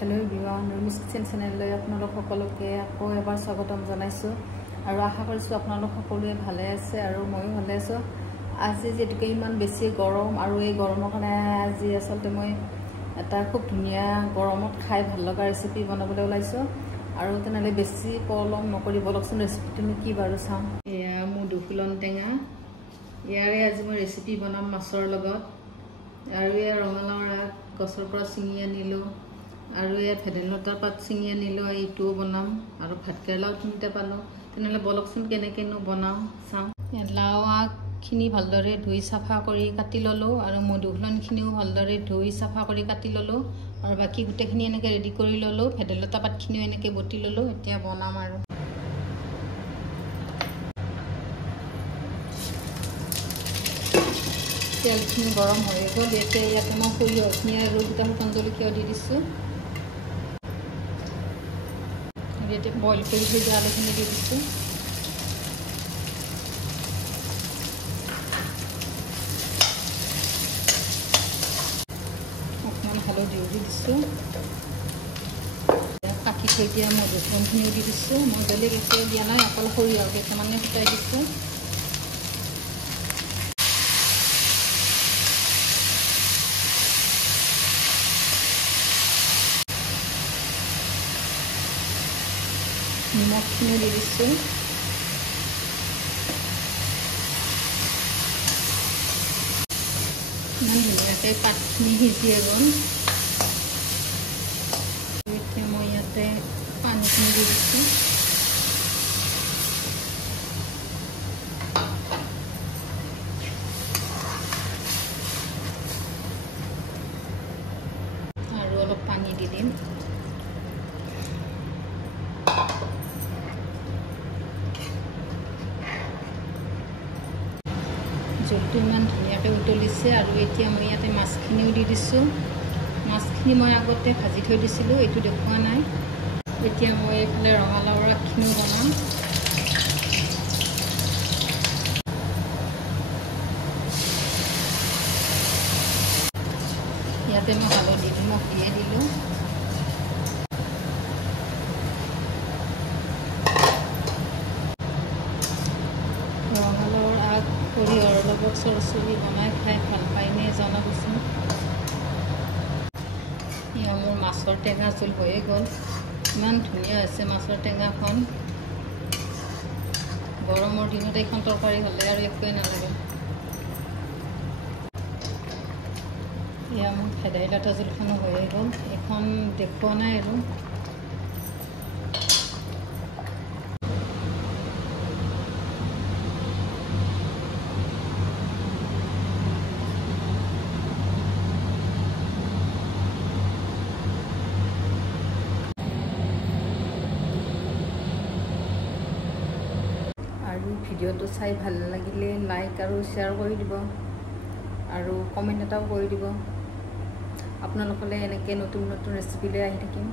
hello everyone रुमिस kitchen channel आपनालोक सकलोके আকৌ এবাৰ স্বাগতম জনাইছো আৰু আশা কৰিছো আপোনালোক সকলোৱে ভালে আছে আৰু মইও ভালে আছো আজি যেটুকে ইমান বেছি গৰম আৰু এই গৰমৰ কাৰণে আজি আসলতে মই এটা খুব ধুনিয়া গৰমত খাই ভাল লগা ৰেচিপি বনাবলৈ ওলাইছো আৰু তেনালে বেছি পলম নকৰি বলকচোন ৰেচিপিটো মই কি বাৰু চাম এয়া মধুফুলন টেঙা ইয়াৰে আজি মই ৰেচিপি বনাম মাছৰ লগত আৰু এয়া ৰঙালাওৰ গছৰ পৰা চিঙি আনিলো আৰু এয়া ভেদাইলতাৰ পাত চিঙি আনিলো এইটো বনাম আৰু ভাতকেৰেলাও তিনিটা পালো তেনলে বলকচোন কেনেকেনো বনাম চাম লাও আগখিনি ভালদৰে ধুই সাফা কৰি কাটি ললো আৰু মধুফুলনখিনিও ভালদৰে ধুই সাফা কৰি কাটি ললো আৰু বাকি গুটেখিনি এনেকে ৰেডি কৰি ললো ভেদাইলতা পাতখিনিও এনেকে বটি ললো এতিয়া বনাম আৰু তেলখিনি গৰম হৈ গ'ল এতিয়া ইয়াতে মই সৰিয়হখিনি আৰু দুটা শুকান জলকীয়া দি দিছো ইয়াতে বইল কৰি থৈ দিয়া আলুখিনি দি দিছো অকণমান হালধিও দি দিছো কাটি থৈ দিয়া মধুফুলনখিনিও দি দিছো মই বেলেগ একো দিয়া নাই অকল সৰিয়হ কেইটামানে ফুটাই দিছো নিমখখিনি দি দিছো ইমান ধুনীয়াকৈ পাতখিনি সিজিয়ে গ'ল এতিয়া মই ইয়াতে পানীখিনি দি দিছো আৰু অলপ পানী দি দিম জলটো ইমান ধুনীয়াকৈ উতলিছে আৰু এতিয়া মই ইয়াতে মাছখিনিও দি দিছোঁ মাছখিনি মই আগতে ভাজি থৈ দিছিলোঁ এইটো দেখুওৱা নাই এতিয়া মই এইফালে ৰঙালাওৰ আগখিনিও বনাম ইয়াতে মই হালধি নিমখ দিয়ে দিলোঁ ৰঙালাওৰ আগ সৰিয়হৰ লগত চৰচৰি বনাই খাই ভাল পায়নে জনাবচোন এয়া মোৰ মাছৰ টেঙা জোল হৈয়ে গ'ল ইমান ধুনীয়া হৈছে মাছৰ টেঙাখন গৰমৰ দিনত এইখন তৰকাৰী হ'লে আৰু একোৱেই নালাগে এয়া মোৰ ভেদাইলতা জোলখনো হৈয়ে গ'ল এইখন দেখুওৱা নাই আৰু আৰু ভিডিঅ'টো চাই ভাল লাগিলে লাইক আৰু শ্বেয়াৰ কৰি দিব আৰু কমেণ্ট এটাও কৰি দিব আপোনালোকলে এনেকৈ নতুন নতুন ৰেচিপি লৈ আহি থাকিম